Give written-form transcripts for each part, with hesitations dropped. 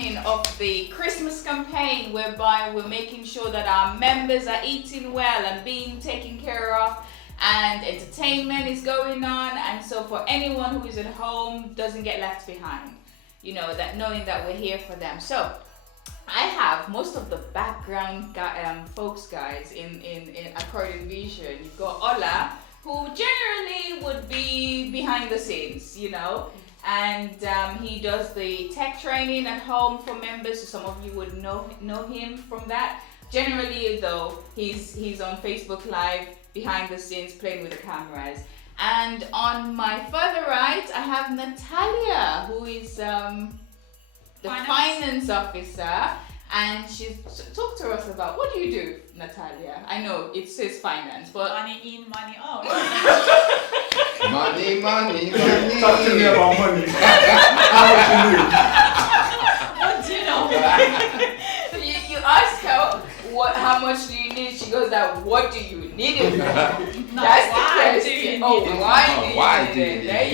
happening of the Christmas campaign, whereby we're making sure that our members are eating well and being taken care of, and entertainment is going on, and so for anyone who is at home doesn't get left behind, you know, that knowing that we're here for them. So I have most of the background folks, guys, in Accordion Vision. You've got Ola, who generally would be behind the scenes, you know, and he does the tech training at home for members, so some of you would know him from that. Generally though, he's on Facebook Live behind the scenes playing with the cameras. And on my further right, I have Natalia, who is the finance officer, and she's talk to us about what do you do, Natalia? I know it says finance, but money in, money out. Money. Talk to me about money. How much you need? What do you know? you ask her how much do you need? She goes out, what do you need it for? That's the question. Why do you need it?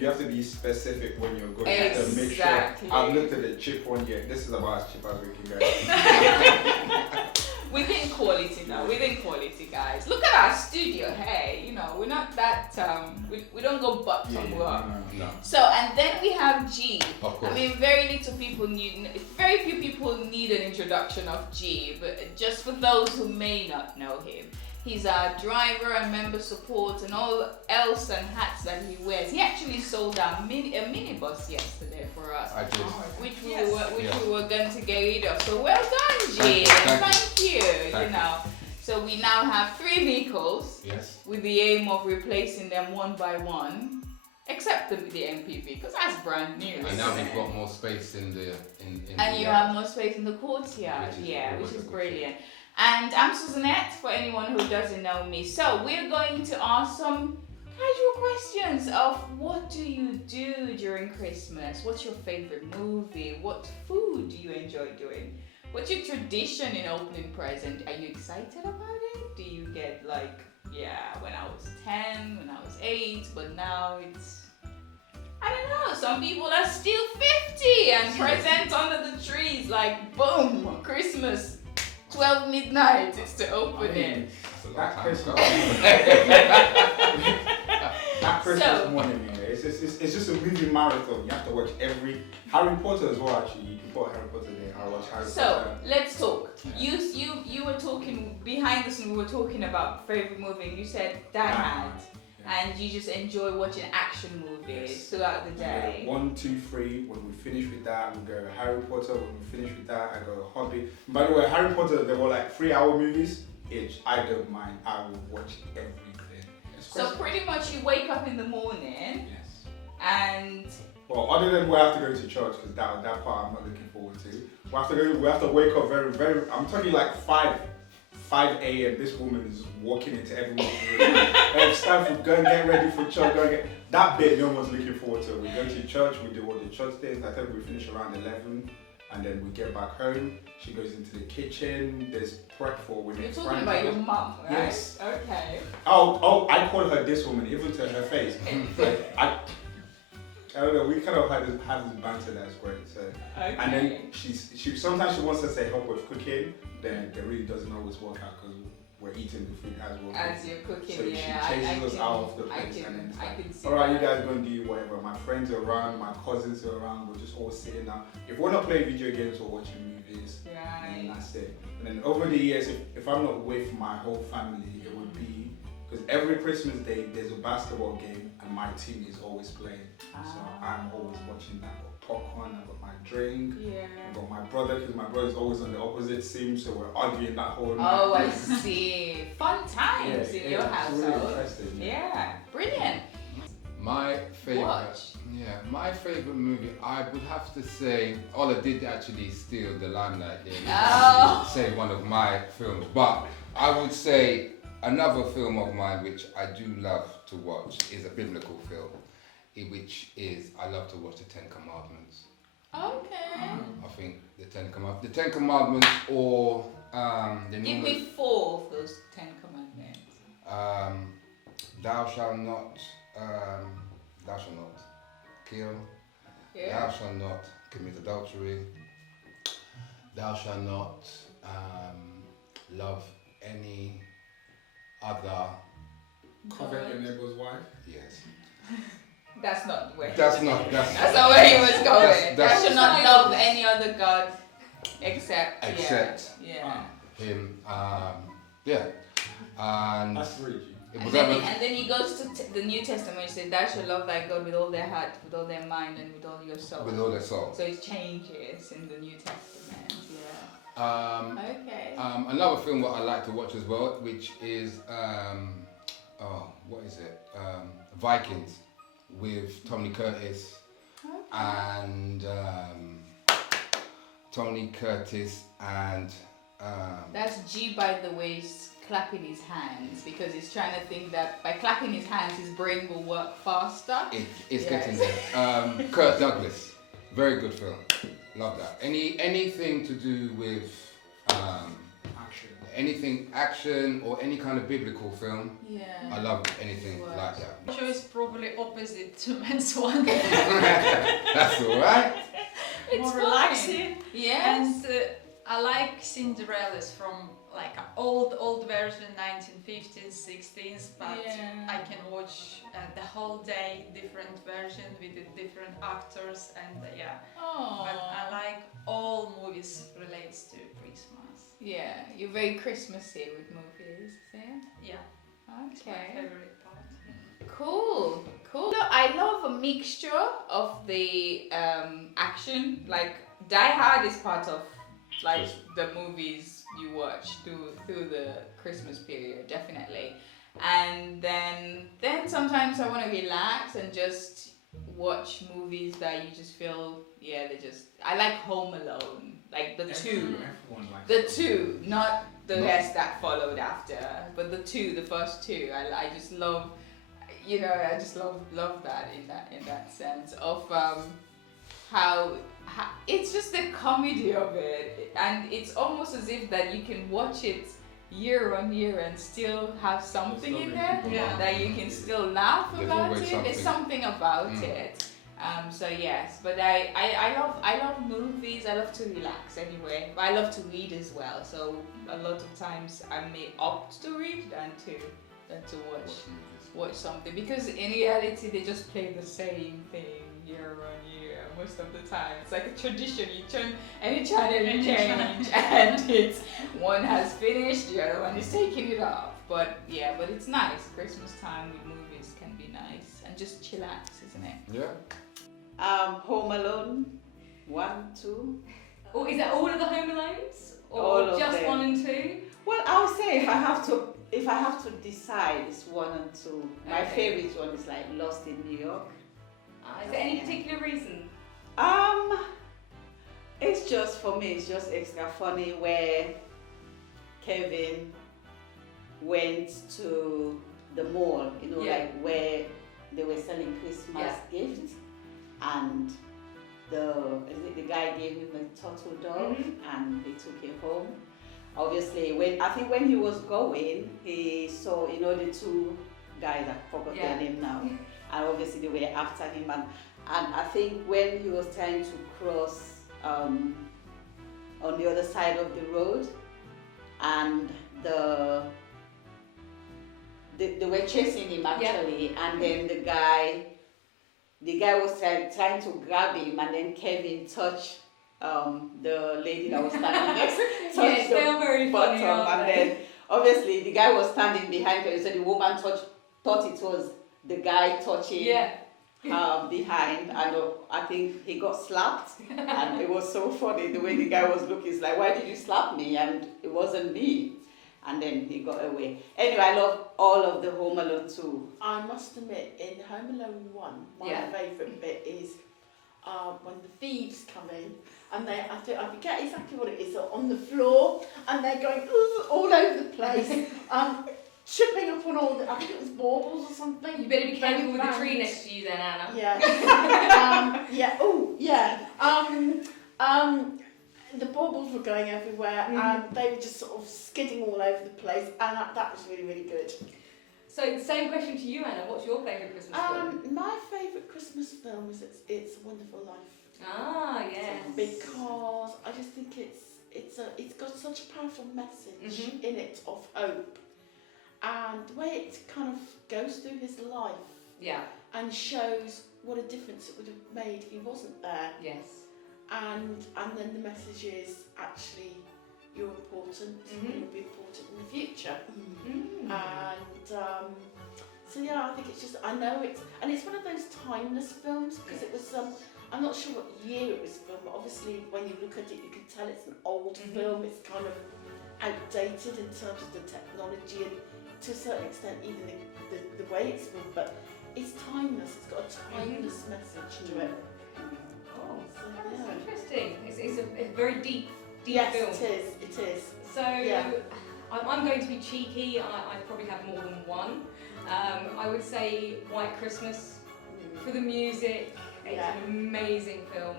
You have to be specific when you're going. You have to make sure. I've looked at the cheap one yet. This is about as cheap as we can get. Within quality now, guys. Look at our studio. Hey, you know, we're not that we don't go butt on work. No. So, and then we have G. Of course. I mean, very few people need an introduction of G, but just for those who may not know him, he's our driver and member support and all else and hats that he wears. He actually sold a minibus yesterday for us. I did. Which we were going to get rid of. So well done, G. Thank you. You know. So we now have 3 vehicles. Yes. With the aim of replacing them one by one. Except the MPV, because that's brand new. And now we've got more space in the and you have more space in the courtyard, which is brilliant. And I'm Susanette, for anyone who doesn't know me. So we're going to ask some casual questions of what do you do during Christmas? What's your favorite movie? What food do you enjoy doing? What's your tradition in opening present? Are you excited about it? Do you get like, when I was 10, when I was 8, but now it's, I don't know, some people are still 50 and presents under the trees, like boom, Christmas, 12 midnight, it's the opening. That Christmas morning, it's just a movie marathon. You have to watch every Harry Potter as well. Actually, you can put Harry Potter there. I watch Harry Potter. So let's talk. You were talking behind the scene. We were talking about favorite movie. And you said Die Hard, and you just enjoy watching action movies throughout the day. 1, 2, 3. When we finish with that, we go Harry Potter. When we finish with that, I go Hobbit. By the way, Harry Potter, they were like 3-hour movies each. I don't mind. I will watch everything. So pretty much you wake up in the morning. Yes. And well, other than we have to go to church, because that part I'm not looking forward to. We have to wake up very, very. I'm talking like 5 a.m. This woman is walking into everyone's room. It's time for go and get ready for church. Go and get that bit. No one's looking forward to. We go to church. We do all the church things. I think we finish around 11. And then we get back home. She goes into the kitchen. There's prep for when you're talking about your mum, right? Yes. Okay. Oh! I call her this woman, even to her face. I don't know. We kind of have this banter that's great. So, and then she sometimes she wants us to help with cooking. Then it really doesn't always work out because we're eating the food as well. As you're cooking, so she chases us out of the place, and then it's like, all right, you guys go and do whatever. My friends are around, my cousins are around. We're just all sitting down. If we're not playing video games or watching movies, and that's it. And then over the years, if I'm not with my whole family, it would be because every Christmas day there's a basketball game and my team is always playing. So I'm always watching that. I've got popcorn, I've got my drink, I've got my brother because my brother's always on the opposite team, so we're arguing that whole night. Oh, I see. Fun times in your household. Really interesting. Yeah, brilliant. My favorite movie, I would have to say, Ola did actually steal the limelight there. Say one of my films, but I would say another film of mine which I do love to watch is a biblical film, which is I love to watch the Ten Commandments. Okay. I think the Ten Commandments, or Give me 4 of those 10 commandments. Thou shalt not kill. Yeah. Thou shalt not commit adultery. Thou shalt not love any other. Covet your neighbor's wife. Yes. That's not where. That's not where he was going. That's I should not love any other god except him. Yeah. And that's really and then he goes to the New Testament and says, "Thou shalt love thy God with all their heart, with all their mind, and with all your soul." With all their soul. So it changes in the New Testament. Yeah. Okay. Another film that I like to watch as well, which is what is it? Vikings with Tony Curtis and that's G, by the way, clapping his hands because he's trying to think that by clapping his hands his brain will work faster. It's getting there. Kirk Douglas, very good film. Love that. Anything to do with anything action or any kind of biblical film. Yeah. I love anything like that. Show is probably opposite to Men's One. That's alright. It's more relaxing. Yes. And I like Cinderella's from like an old version, 1950s, 60s, but I can watch the whole day different version with the different actors and But I like all movies relates to Christmas. Yeah, you're very Christmassy with movies, yeah? Okay. My favorite part. Cool. So I love a mixture of the action, like Die Hard is part of like the movies you watch through the Christmas period, definitely. And then sometimes I want to relax and just watch movies that you just feel, I like Home Alone, like the two, not the rest that followed after, but the first two. I just love, I just love that in that sense of how it's just the comedy of it, and it's almost as if that you can watch it year on year and still have something in there that you can still laugh about it. There's something about it. So yes, but I love movies. I love to relax anyway, but I love to read as well. So a lot of times I may opt to read than to watch something, because in reality they just play the same thing year on year most of the time. It's like a tradition. You turn any channel you change and it's one has finished, the other one is taking it off. But it's nice. Christmas time with movies can be nice and just chillax, isn't it? Yeah. Home Alone 1, 2. Or is that all of the Home Alones? Or all just of 1 and 2? Well, I would say if I have to decide, it's 1 and 2. My favorite one is like Lost in New York. Is there any particular reason? It's just, for me, it's just extra funny where Kevin went to the mall, like where they were selling Christmas gifts, and the guy gave him a turtle dove, and they took it home. Obviously, when he was going, he saw, the two guys, I forgot their name now, and obviously they were after him, and I think when he was trying to cross on the other side of the road, and they were chasing him actually, and then the guy was trying to grab him, and then Kevin touched the lady that was standing next to they're very funny, and then obviously the guy was standing behind her, so the woman thought it was the guy touching behind, and I think he got slapped, and it was so funny the way the guy was looking. It's like, why did you slap me? And it wasn't me. And then he got away. Anyway, I love all of the Home Alone 2. I must admit, in Home Alone 1, my favourite bit is when the thieves come in, and I forget exactly what it is, they're on the floor, and they're going all over the place, tripping up on all the, I think it was baubles or something. You better be careful with the tree next to you then, Anna. The baubles were going everywhere, and they were just sort of skidding all over the place, and that was really, really good. So the same question to you, Anna. What's your favourite Christmas film? My favourite Christmas film is it's Wonderful Life. Ah, yes. Because I just think it's got such a powerful message in it of hope, and the way it kind of goes through his life and shows what a difference it would have made if he wasn't there. Yes. And then the message is actually you're important, and you'll be important in the future. And so yeah, I think it's just, I know it's one of those timeless films, because it was I'm not sure what year it was filmed, but obviously when you look at it you can tell it's an old film. It's kind of outdated in terms of the technology and to a certain extent even the way it's filmed, but it's timeless. It's got a timeless message to it. Oh, So, that's yeah. interesting. It's a very deep Yes, film. it is. So I'm going to be cheeky. I probably have more than one. I would say White Christmas for the music. It's an amazing film.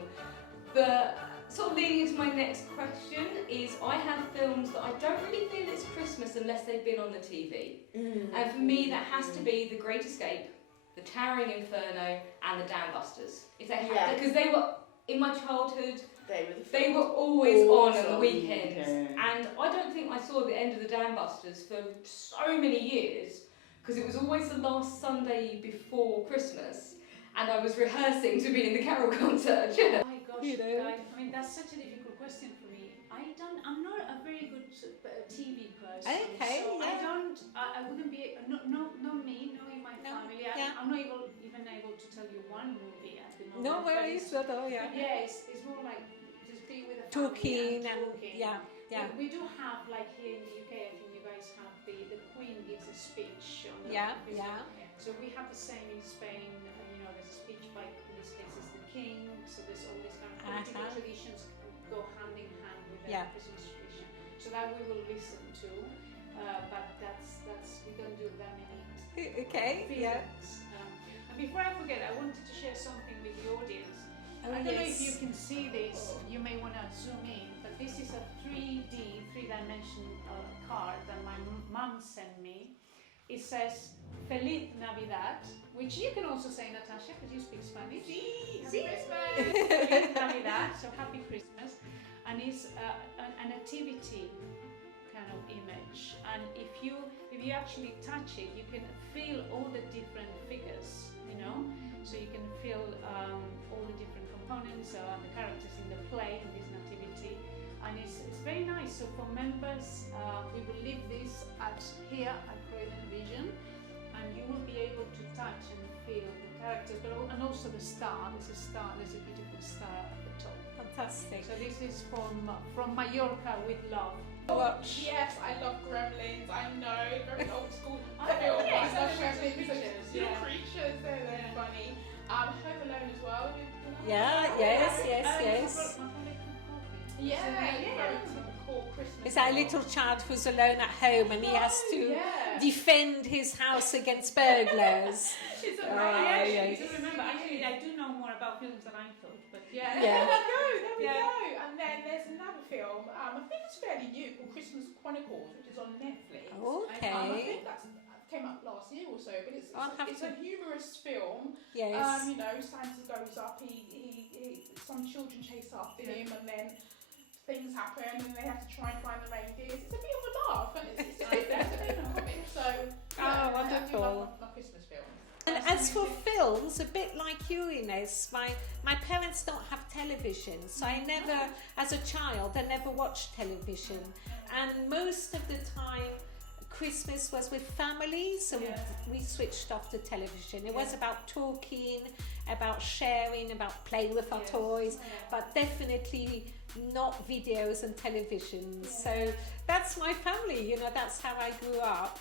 But sort of leading into my next question is, I have films that I don't really feel it's Christmas unless they've been on the TV. And for me that has to be The Great Escape, The Towering Inferno and The Dam Busters. Because they were, in my childhood, they were always on the weekends. And I don't think I saw the end of The Dam Busters for so many years, because it was always the last Sunday before Christmas, and I was rehearsing to be in the carol concert. Oh my gosh, guys, I mean that's such a difficult question for me. I'm not a very good TV person. Okay, so I wouldn't be, not me, not in my family. I'm not even able to tell you one movie at the moment. No worries at all, But yeah, it's more like just be with a family talking and talking. and We do have, like here in the UK, I think you guys have the Queen gives a speech on So we have the same in Spain. There's a speech by, in this case, it's the king. So there's all these kind of political traditions go hand in hand with the Christmas tradition. So that we will listen to, but that's we don't do that many films. And before I forget, I wanted to share something with the audience. I don't know if you can see this. You may want to zoom in, but this is a 3-dimension card that my mum sent me. It says Feliz Navidad, which you can also say, Natasha, because you speak Spanish. Happy Christmas! Feliz Navidad, so happy Christmas. And it's a nativity kind of image. And if you actually touch it, you can feel all the different figures, So you can feel all the different components, the characters in the play, in this nativity. And it's very nice. So for members, we will leave this here at Croydon Vision, and you will be able to touch and feel the characters, and also the star. There's a beautiful star at the top. fantastic. So this is from Mallorca with love. Yes, I love Gremlins. I know, very old school film. Yes, I love Gremlins. creatures. Little creatures, they're funny. Home Alone as well. Yes. It's our little child who's alone at home and he has to defend his house against burglars. It's amazing. Actually, I do know more about films than I thought, but There we go. And then there's another film, I think it's fairly new, called Christmas Chronicles, which is on Netflix. Okay. I think that came up last year or so, but it's a humorous film. Yes. Santa goes up, he some children chase after him, and then things happen, and they have to try and find the reindeers. It's a bit of a laugh, and it's a bit so. Wonderful. I do love my Christmas films. And as for films, a bit like you, Ines, my parents don't have television, so I never, as a child, I never watched television. And most of the time, Christmas was with family, so we switched off the television. It was about talking, about sharing, about playing with our toys, but definitely not videos and television. So that's my family, that's how I grew up.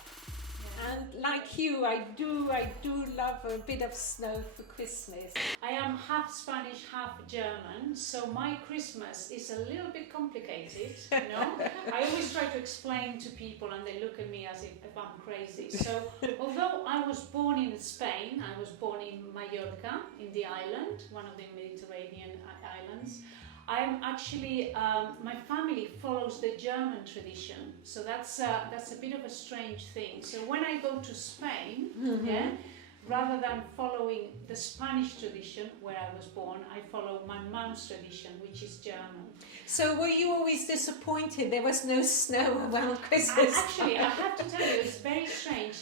And like you, I do love a bit of snow for Christmas. I am half Spanish, half German, so my Christmas is a little bit complicated, I always try to explain to people and they look at me as if I'm crazy. So although I was born in Spain, I was born in Mallorca, in the island, one of the Mediterranean islands, I'm actually, my family follows the German tradition, so that's a bit of a strange thing. So when I go to Spain, rather than following the Spanish tradition where I was born, I follow my mom's tradition, which is German. So were you always disappointed there was no snow around Christmas? Actually, I have to tell you, it's very strange.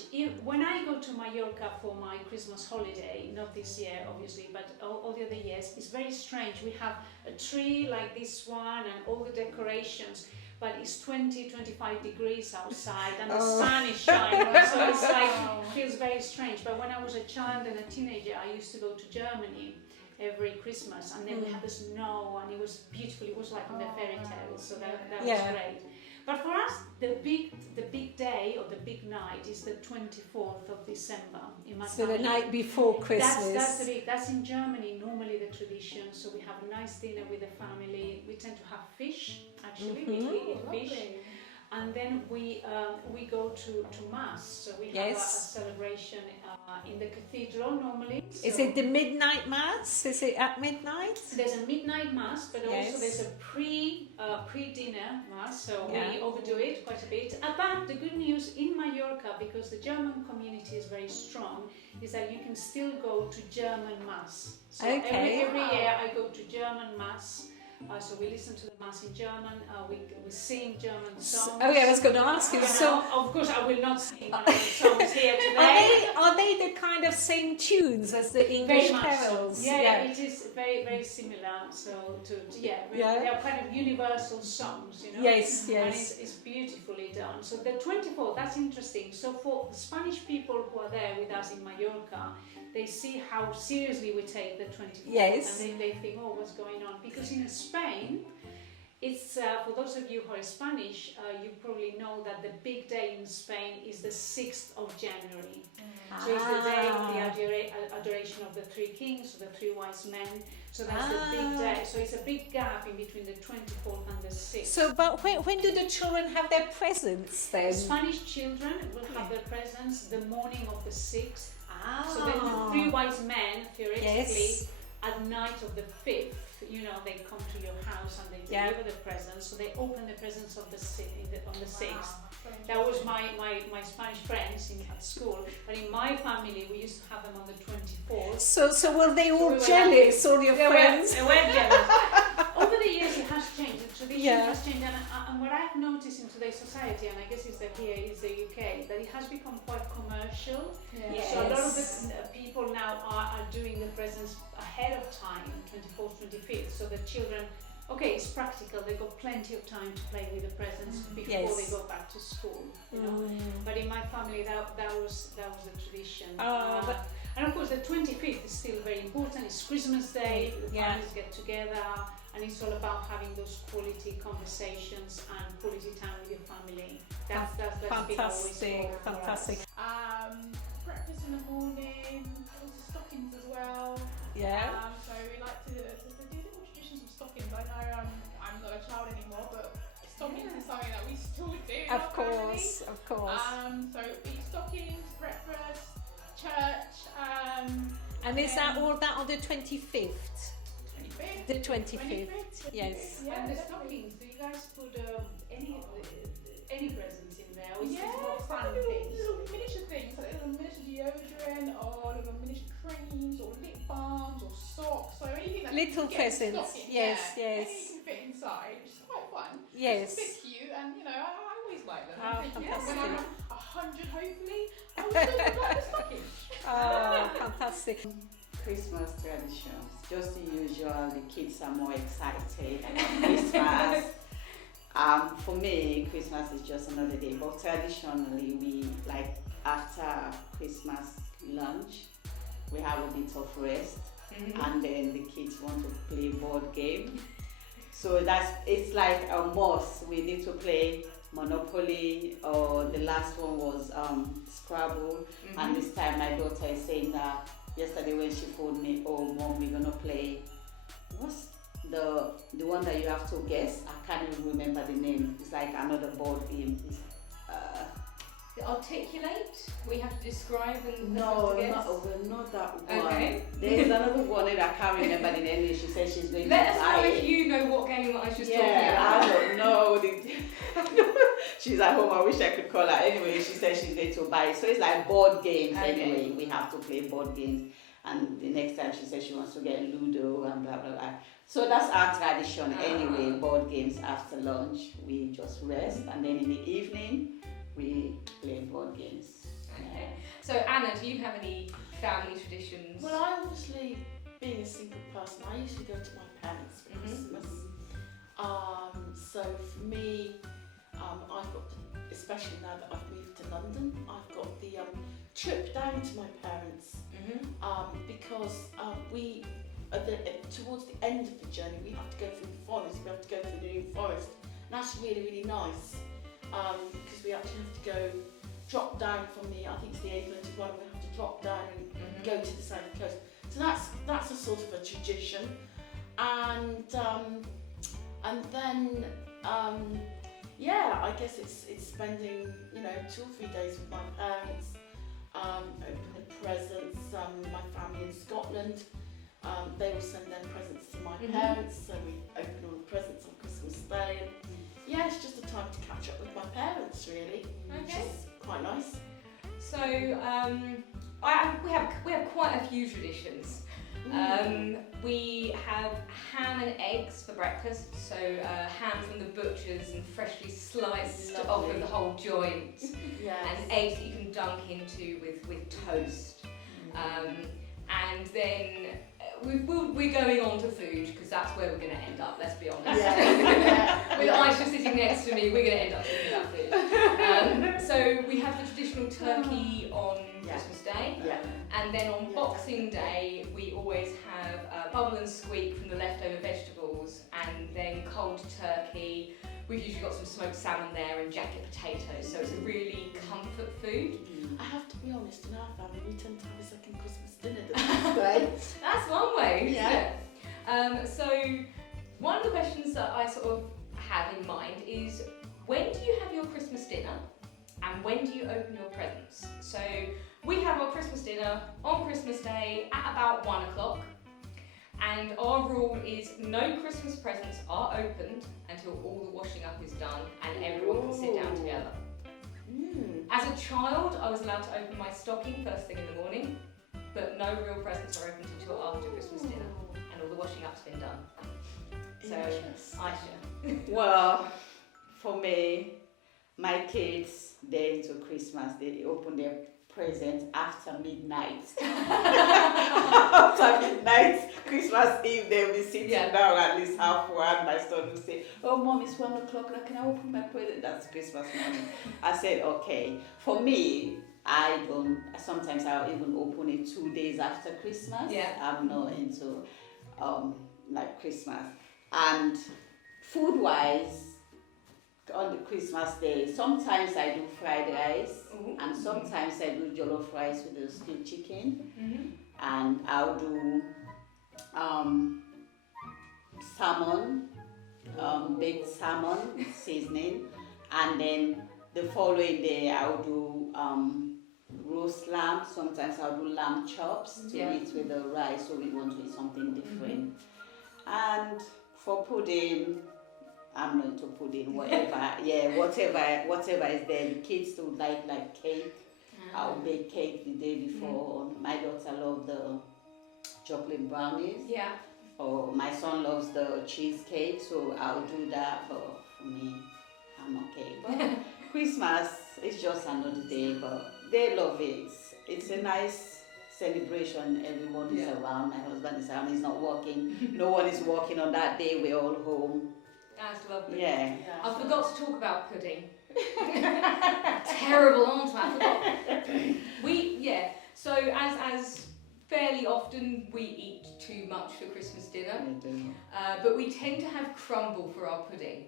When I go to Mallorca for my Christmas holiday, not this year obviously, but all the other years, it's very strange. We have a tree like this one and all the decorations, but it's 20-25 degrees outside and the sun is shining, so it's like, feels very strange. But when I was a child and a teenager, I used to go to Germany every Christmas, and then we had the snow, and it was beautiful. It was like in the fairy tales, so that was great. But for us, the big day or the big night is the 24th of December in my family. The night before Christmas. That's in Germany normally the tradition. So we have a nice dinner with the family. We tend to have fish. Actually, we eat fish. And then we go to mass. So we have a celebration in the cathedral normally. So is it the midnight mass? Is it at midnight? There's a midnight mass, but also there's a pre-dinner mass. So we overdo it quite a bit. But the good news in Mallorca, because the German community is very strong, is that you can still go to German mass. So every year I go to German mass. So we listen to the mass in German, we sing German songs. Oh yeah, I was going to ask you. So of course I will not sing songs here today. Are they the kind of same tunes as the English carols? Yeah, it is very, very similar. So they are kind of universal songs, you know. Yes. And it's beautifully done. So the 24th, that's interesting. So for the Spanish people who are there with us in Mallorca, they see how seriously we take the 24th, and they think, oh, what's going on? Because in Spain, it's for those of you who are Spanish, you probably know that the big day in Spain is the 6th of January. So it's the day of the adoration of the three kings, the three wise men. So that's the big day. So it's a big gap in between the 24th and the 6th. So, but when do the children have their presents then? Spanish children will have their presents the morning of the 6th. So then the three wise men, theoretically, at night of the 5th, you know, they come to your house and they deliver the presents. So they open the presents of on the 6th. That was my Spanish friends at school. But in my family, we used to have them on the 24th. So were they all jealous, all your friends? They were jealous. Over the years, it has changed. The tradition has changed. And what I've noticed in today's society, and I guess it's that here is the UK, that it has become quite commercial. So a lot of the people now are doing the presents ahead of time, 24th, 25th. So the children, it's practical. They've got plenty of time to play with the presents before they go back to school. You know? But in my family, that was the tradition. And of course, the 25th is still very important. It's Christmas Day. The families get together, and it's all about having those quality conversations and quality time with your family. That's fantastic. Fantastic. Breakfast in the morning, also stockings as well. So we like to do little traditions of stockings. I know I'm not a child anymore, but stockings is something that we still do. Of course. So eat stockings, breakfast, church. And is that all that on the 25th? 25th. The 25th. Yes. And the stockings, do you guys put any presents in there? Or is it more fun things? Little miniature things, like little miniature deodorant, or little miniature creams, or lip balms, or socks. So anything that little presents. Stocking, yes. Anything you can fit inside, which is quite fun. Yes. It's a bit cute, and I always like them. Fantastic. When I'm 100, hopefully, I will still like the stocking. Fantastic. Christmas traditions, just the usual. The kids are more excited about Christmas. For me, Christmas is just another day. But traditionally, we after Christmas lunch, we have a bit of rest, and then the kids want to play board game. So it's like a must. We need to play Monopoly, or the last one was Scrabble. And this time my daughter is saying that yesterday when she phoned me, oh mom, we're gonna play, what's the one that you have to guess? I can't even remember the name. It's like another board game. The articulate, we have to describe and not that one. Okay. There's another one that I can't remember the name. She said she's going Let to us know if you know what game I was just talking about. I don't know. She's at home. I wish I could call her. Anyway, she said she's going to buy it. So it's like board games. Okay. Anyway, we have to play board games. And the next time she said she wants to get Ludo and blah, blah, blah. So that's our tradition anyway, board games after lunch. We just rest. And then in the evening, we play board games. Okay. So Anna, do you have any family traditions? Well, I obviously, being a single person, I usually go to my parents for Christmas. So for me, I've got, especially now that I've moved to London, I've got the trip down to my parents because we, towards the end of the journey, we have to go through the forest. We have to go through the New Forest, and that's really, really nice because we actually have to go drop down from I think it's the A31, we have to drop down and go to the south coast. So that's a sort of a tradition, and then I guess it's spending 2 or 3 days with my parents, opening presents. My family in Scotland, they will send their presents to my parents, so we open all the presents on Christmas Day. And it's just a time to catch up with my parents, really, which is quite nice. So we have quite a few traditions. We have ham and eggs for breakfast, so ham from the butchers and freshly sliced off of the whole joint, and eggs that you can dunk into with toast. And then we're going on to food because that's where we're going to end up, let's be honest. With Aisha sitting next to me, we're going to end up talking about food. So we have the traditional turkey on Christmas Day, and then on Boxing Day we always have bubble and squeak from the leftover vegetables, and then cold turkey. We've usually got some smoked salmon there and jacket potatoes, so it's a really comfort food. I have to be honest, in our family we tend to have a second Christmas dinner the next day. That's one way, isn't it? So one of the questions that I sort of have in mind is, when do you have your Christmas dinner and when do you open your presents? So we have our Christmas dinner on Christmas Day at about 1 o'clock, and our rule is no Christmas presents are opened until all the washing up is done and everyone can sit down together. As a child, I was allowed to open my stocking first thing in the morning, but no real presents are opened until after Christmas dinner and all the washing up's been done. So, Aisha. Well, for me, my kids, they're into Christmas. They open their presents after midnight. After midnight, Christmas Eve, they'll be sitting down at least half one. My son will say, "Oh, Mom, it's 1 o'clock. Now can I open my present?" That's Christmas morning. I said, okay. For me, I don't. Sometimes I'll even open it 2 days after Christmas. I'm not into like Christmas. And food-wise, on the Christmas Day, sometimes I do fried rice, and sometimes I do jollof rice with the stewed chicken, and I'll do salmon, baked salmon seasoning, and then the following day I'll do roast lamb. Sometimes I'll do lamb chops to eat with the rice, so we want to eat something different. And for pudding, I'm not into pudding, whatever. Whatever is there. The kids do like cake. I'll bake cake the day before. My daughter loves the chocolate brownies. Or my son loves the cheesecake, so I'll do that. But for me, I'm okay. But Christmas is just another day, but they love it. It's a nice celebration. Everyone is around. My husband is around. He's not working. No one is working on that day. We're all home. That's lovely. Yeah. I forgot to talk about pudding. Terrible, aren't I? I forgot. So as fairly often we eat too much for Christmas dinner, but we tend to have crumble for our pudding.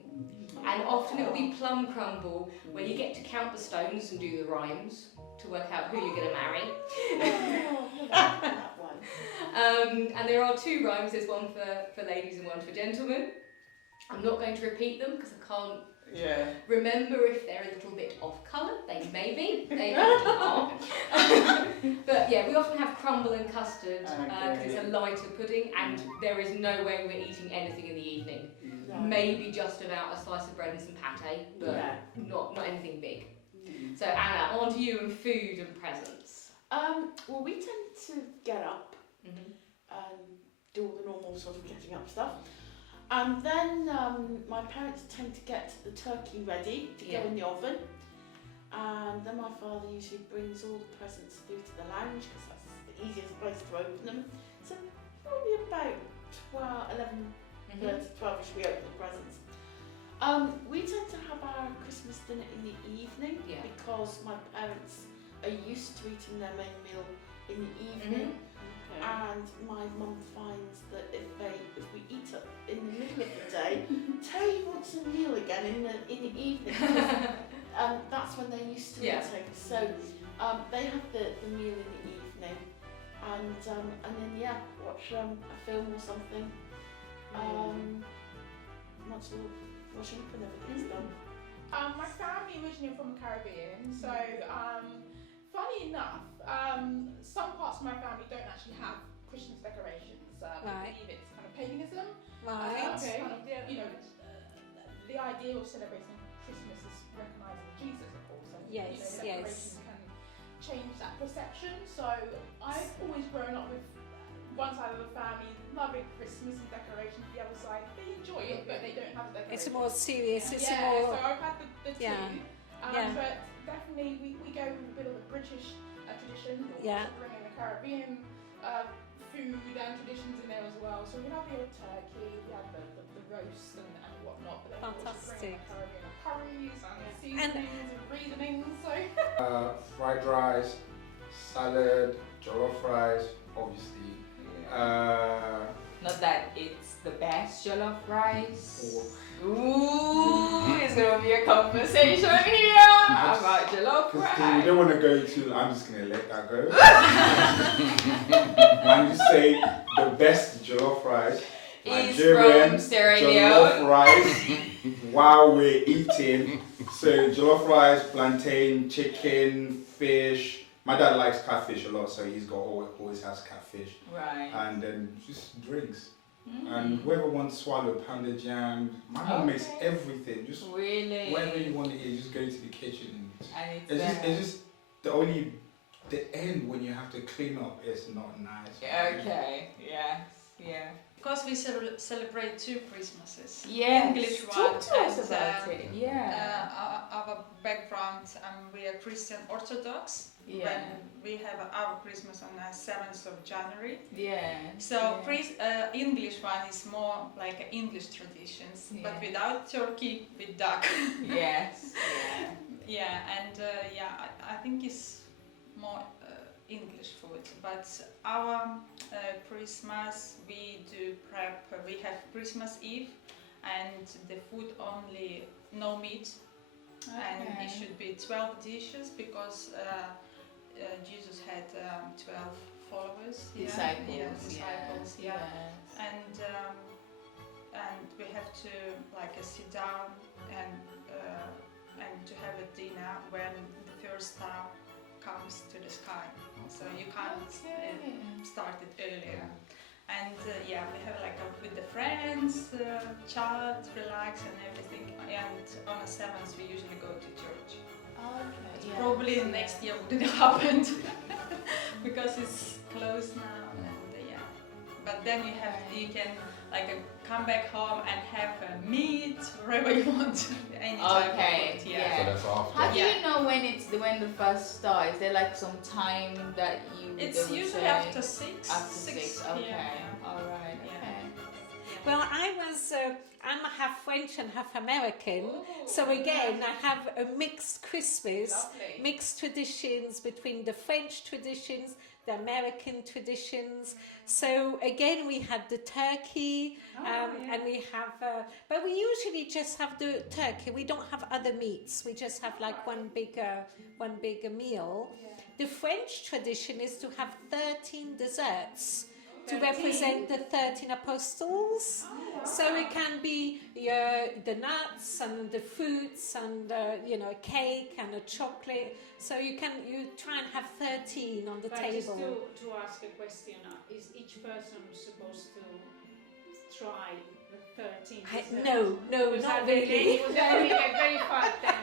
And often it will be plum crumble, where you get to count the stones and do the rhymes to work out who you're going to marry. And there are 2 rhymes. There's one for ladies and one for gentlemen. I'm not going to repeat them because I can't Yeah. Remember, if they're a little bit off colour, they may be. They are. But yeah, we often have crumble and custard because it's a lighter pudding, and there is no way we're eating anything in the evening. No. Maybe just about a slice of bread and some pate, but not anything big. So Anna, on to you and food and presents. Well, we tend to get up and do all the normal sort of getting up stuff. And then my parents tend to get the turkey ready to go in the oven. And then my father usually brings all the presents through to the lounge because that's the easiest place to open them. So probably about 12ish we open the presents. We tend to have our Christmas dinner in the evening because my parents are used to eating their main meal in the evening. And my mum finds that if we eat up in the middle of the day, Terry wants a meal again in the evening. That's when they're used to eating. So they have the meal in the evening, and then watch a film or something. Watch washing up and everything's done. My family originally from the Caribbean, so funny enough, some parts of my family don't actually have Christmas decorations. I believe it's kind of paganism. Right. Kind of, the idea of celebrating Christmas is recognising Jesus, of course, and decorations can change that perception. So I've always grown up with one side of the family loving Christmas and decorations, the other side they enjoy it, but they don't have the decorations. It's more serious. It's so more. I've had the two. But definitely we go with a bit of a British tradition, bringing the Caribbean food and traditions in there as well. So we have the old turkey, we have the roast and whatnot, but then Fantastic. we also bring the Caribbean curries and seasonings and reasonings. So fried rice, salad, jollof rice, obviously. Not that it's the best jollof rice. Ooh, it's gonna be a conversation here about jollof rice. We don't want to go too. I'm just gonna let that go. I'm just saying the best jollof rice. Nigerian jollof rice while we're eating. So jollof rice, plantain, chicken, fish. My dad likes catfish a lot, so he's got always has catfish. Right. And then just drinks. And whoever wants swallowed pounded jam, my mom makes everything. Just whatever you want to eat, just go to the kitchen. And it's just the end when you have to clean up. It's not nice. Okay. Yes. Yeah. Because we celebrate two Christmases. Yes. English Talk one to us about it. Yeah. Our background, we are Christian Orthodox. Yeah. When we have our Christmas on the 7th of January. Yeah. So English one is more like English traditions, but without turkey, with duck. Yes. Yeah, and I think it's more English food. But our Christmas, we do prep. We have Christmas Eve, and the food only no meat, and it should be 12 dishes because Jesus had 12 followers, disciples, and we have to sit down and to have a dinner when the first star comes to the sky. So you can't start it earlier. And we have with the friends, chat, relax and everything. And on the 7th we usually go to church. Probably next year wouldn't happen because it's closed now. And, but then you can come back home and have a meat wherever you want. Any type of food. So that's after. How do you know when the first star? Is there some time that you? It's usually after 6. After 6. Okay. All right. Okay. Well, I'm half French and half American, so again I have a mixed Christmas, mixed traditions between the French traditions, the American traditions. So again we had the turkey, and we have, but we usually just have the turkey. We don't have other meats. We just have one bigger meal. The French tradition is to have 13 desserts. to represent the 13 apostles. So it can be the nuts and the fruits and a cake and a chocolate. So you try and have 13 on the table. Just to ask a question, is each person supposed to try the 13? No, not really. Was that really a very fun thing?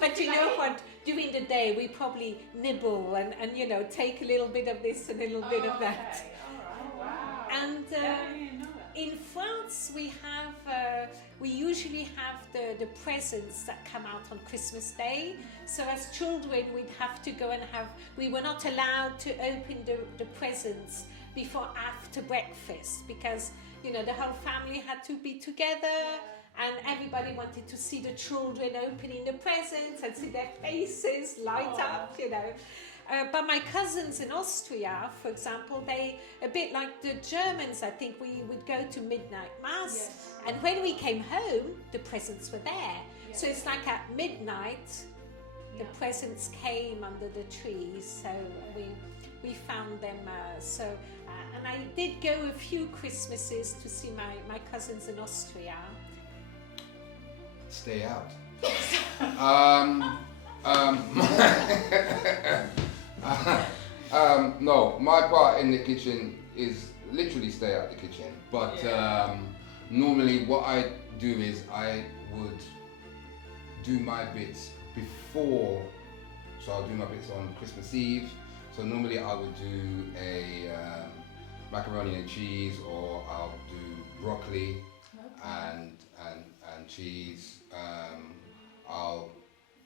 But you know what? During the day we probably nibble and take a little bit of this and a little bit of that. Okay. All right. Wow. And in France we usually have the presents that come out on Christmas Day. So as children we'd have to go and we were not allowed to open the presents after breakfast because the whole family had to be together and everybody wanted to see the children opening the presents and see their faces light up, But my cousins in Austria, for example, they, a bit like the Germans, I think we would go to midnight mass, and when we came home, the presents were there. So it's like at midnight, the presents came under the trees, so we found them. And I did go a few Christmases to see my cousins in Austria. Stay out. No, my part in the kitchen is literally stay out the kitchen. But normally what I do is I would do my bits before. So I'll do my bits on Christmas Eve. So normally I would do a macaroni and cheese, or I'll do broccoli and cheese.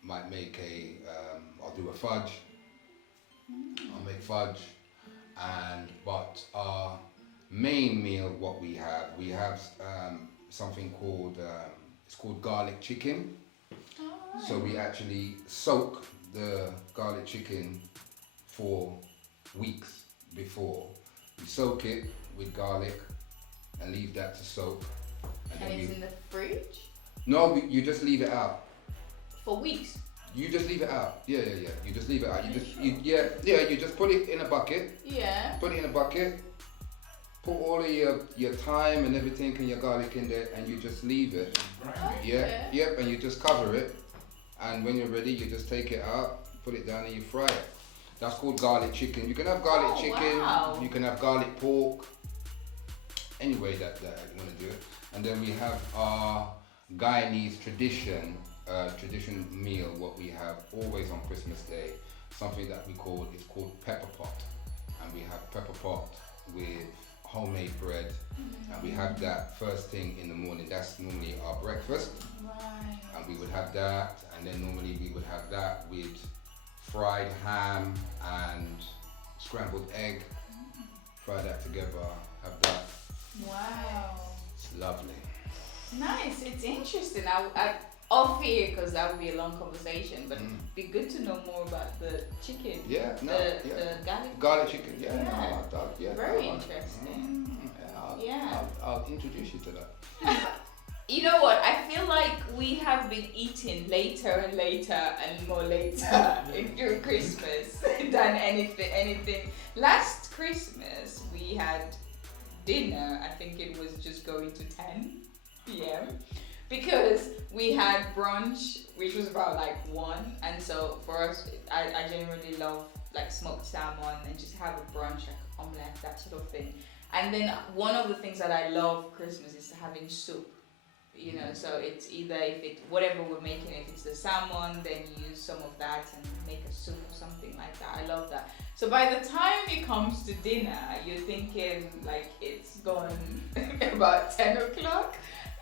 Might make I'll do a fudge. I'll make fudge, but our main meal, what we have something called it's called garlic chicken. So we actually soak the garlic chicken for weeks before. We soak it with garlic and leave that to soak. And it's in the fridge? No, you just leave it out. For weeks? You just leave it out. Yeah. You just leave it out. You just put it in a bucket. Yeah. Put it in a bucket. Put all of your thyme and everything and your garlic in there, and you just leave it. Okay. Yep. And you just cover it. And when you're ready, you just take it out, put it down, and you fry it. That's called garlic chicken. You can have garlic chicken. Wow. You can have garlic pork. Any way that you want to do it. And then we have our Guyanese tradition meal, what we have always on Christmas Day, something that it's called pepper pot. And we have pepper pot with homemade bread, and we have that first thing in the morning. That's normally our breakfast. Right. And we would have that, and then normally we would have that with fried ham and scrambled egg. Fry that together, have that. Wow. It's lovely. Nice. It's interesting. I off here, because that would be a long conversation, but it'd be good to know more about the chicken. Yeah, the garlic chicken. Yeah. Very interesting. I'll introduce you to that. You know what? I feel like we have been eating later and later and more later during Christmas than anything. Last Christmas we had dinner. I think it was just going to 10 p.m. because we had brunch, which was about like 1. And so for us, I generally love like smoked salmon and just have a brunch, like omelette, that sort of thing. And then one of the things that I love Christmas is having soup. You know, so it's either whatever we're making, if it's the salmon, then you use some of that and make a soup or something like that. I love that. So by the time it comes to dinner, you're thinking like it's gone about 10 o'clock.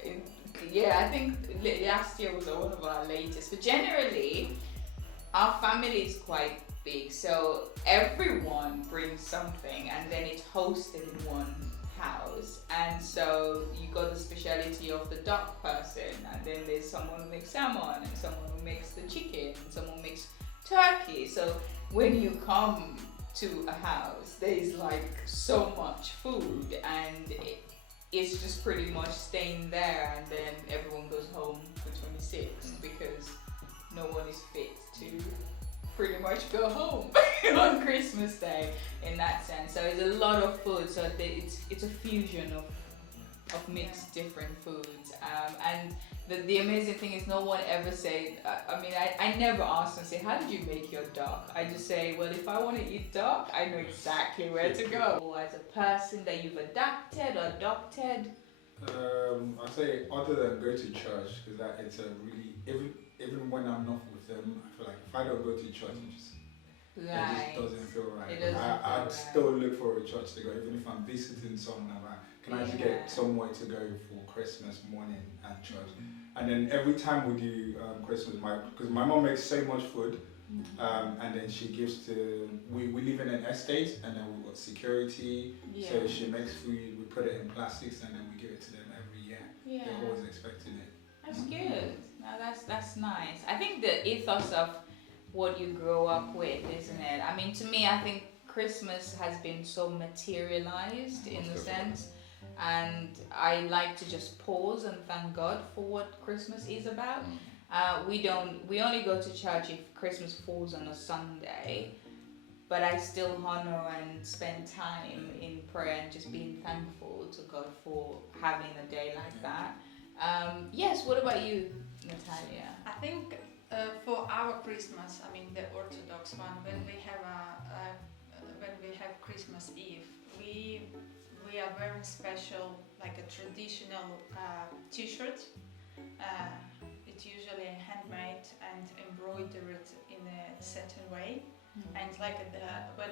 I think last year was one of our latest. But generally, our family is quite big, so everyone brings something and then it's hosted in one house. And so you got the speciality of the duck person, and then there's someone who makes salmon, and someone who makes the chicken, and someone who makes turkey. So when you come to a house, there's like so much food, and it's just pretty much staying there, and then everyone goes home for 26 because no one is fit to pretty much go home on Christmas Day in that sense. So it's a lot of food. So it's a fusion of mixed different foods. And the amazing thing is no one ever say, I never ask them, say, how did you make your duck? I just say, well, if I want to eat duck, I know exactly where to go. Or as a person that you've adopted, I'd say other than go to church, because it's a really, even when I'm not with them, I feel like if I don't go to church, it just doesn't feel right. I'd still look for a church to go, even if I'm visiting someone. Can I just get somewhere to go for Christmas morning at church? And then every time we do Christmas, because my mom makes so much food, and then she gives to, we live in an estate, and then we've got security, so she makes food, we put it in plastics, and then we give it to them every year. They're always expecting it. That's good. No, that's nice. I think the ethos of what you grow up with, isn't it? I mean, to me, I think Christmas has been so materialized in a sense, and I like to just pause and thank God for what Christmas is about. We only go to church if Christmas falls on a Sunday, but I still honor and spend time in prayer and just being thankful to God for having a day like that. Yes, what about you, Natalia? I think for our Christmas, the Orthodox one, when we have Christmas Eve, we are wearing special, like a traditional T-shirt. It's usually handmade and embroidered in a certain way, and when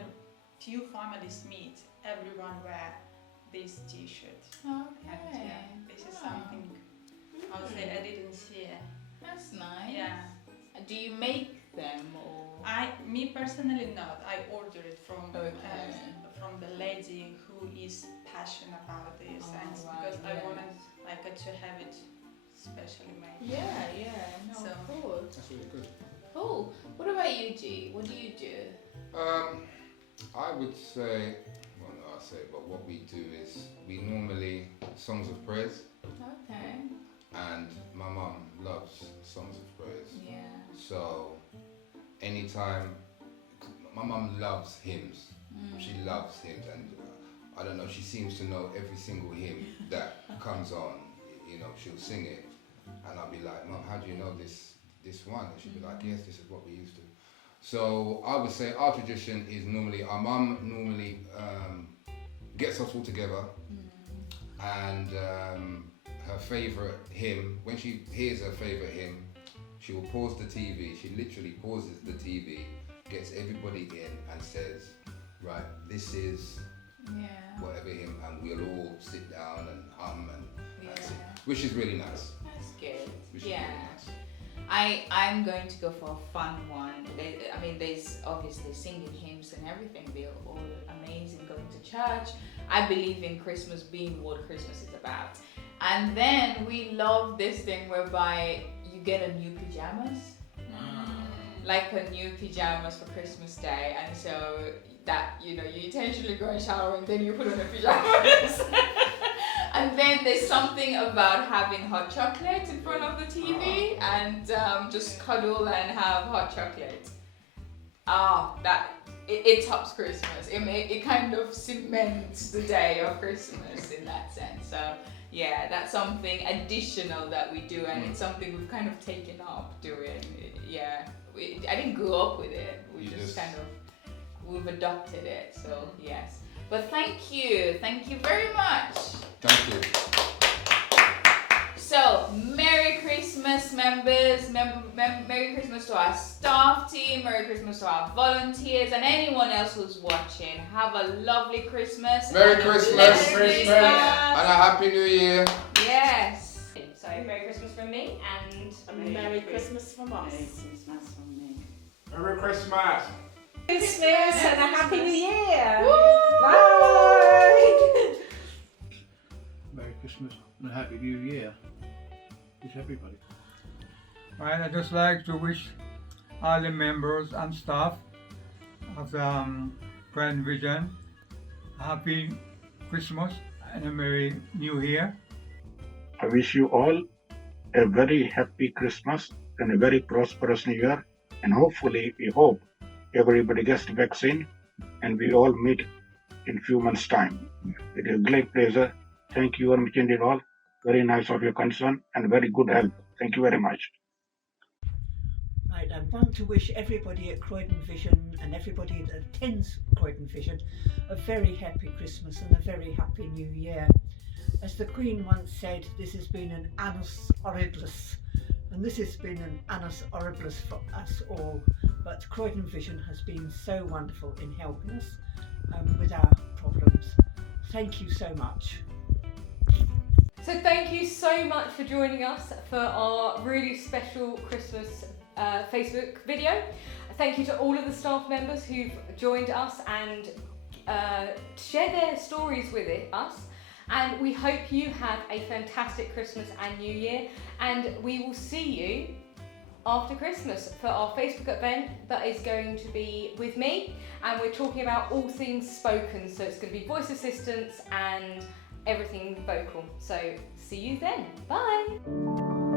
few families meet, everyone wear this T-shirt. Okay. And this is something I would say I didn't see. That's nice. Yeah. Do you make them or? Me personally not. I ordered it from the lady who is passionate about this, and because I wanted to have it specially made. Yeah. No, so cool. That's really good. Cool. What about you, G? What do you do? I would say, but what we do is we normally songs of praise. Okay. And my mum loves songs of praise. Yeah. So anytime, my mum loves hymns. She loves hymns, and I don't know, she seems to know every single hymn that comes on. She'll sing it, and I'll be like, Mum, how do you know this one? And she'll be like, yes, this is what we used to. So I would say our tradition is our mum normally gets us all together, and her favourite hymn, when she hears her favourite hymn, she will pause the TV. She literally pauses the TV, gets everybody in and says, right, this is whatever hymn, and we'll all sit down and hum and sing, which is really nice. That's good. Really nice. I'm going to go for a fun one. There's obviously singing hymns and everything. They're all amazing. Going to church. I believe in Christmas being what Christmas is about. And then we love this thing whereby you get a new pajamas. Like a new pajamas for Christmas Day. And so that, you intentionally go and shower and then you put on the pajamas. And then there's something about having hot chocolate in front of the TV and just cuddle and have hot chocolate. It tops Christmas. It kind of cements the day of Christmas in that sense. So yeah, that's something additional that we do, and it's something we've kind of taken up doing. Yeah, I didn't grow up with it. We've adopted it. So yes. But thank you very much. Thank you. So, Merry Christmas, members. Merry Christmas to our staff team. Merry Christmas to our volunteers and anyone else who's watching. Have a lovely Christmas. Merry Christmas. And a Happy New Year. Yes. So, Merry Christmas from me and Merry Christmas from us. Merry Christmas from me. Merry Christmas. Christmas and a Happy New Year. Woo! Bye. Merry Christmas and a Happy New Year. Wish everybody. Right, I'd just like to wish all the members and staff of Pride Vision a happy Christmas and a Merry New Year. I wish you all a very happy Christmas and a very prosperous New Year, and hopefully we hope everybody gets the vaccine and we all meet in few months' time. It is a great pleasure. Thank you very much indeed all. Very nice of your concern and very good help. Thank you very much. Right, I want to wish everybody at Croydon Vision and everybody that attends Croydon Vision a very happy Christmas and a very happy New Year. As the Queen once said, this has been an annus horribilis, and this has been an annus horribilis for us all. But Croydon Vision has been so wonderful in helping us with our problems. Thank you so much. So thank you so much for joining us for our really special Christmas Facebook video. Thank you to all of the staff members who've joined us and shared their stories with us. And we hope you have a fantastic Christmas and New Year. And we will see you after Christmas for our Facebook event that is going to be with me. And we're talking about all things spoken. So it's going to be voice assistants and everything vocal. So see you then. Bye.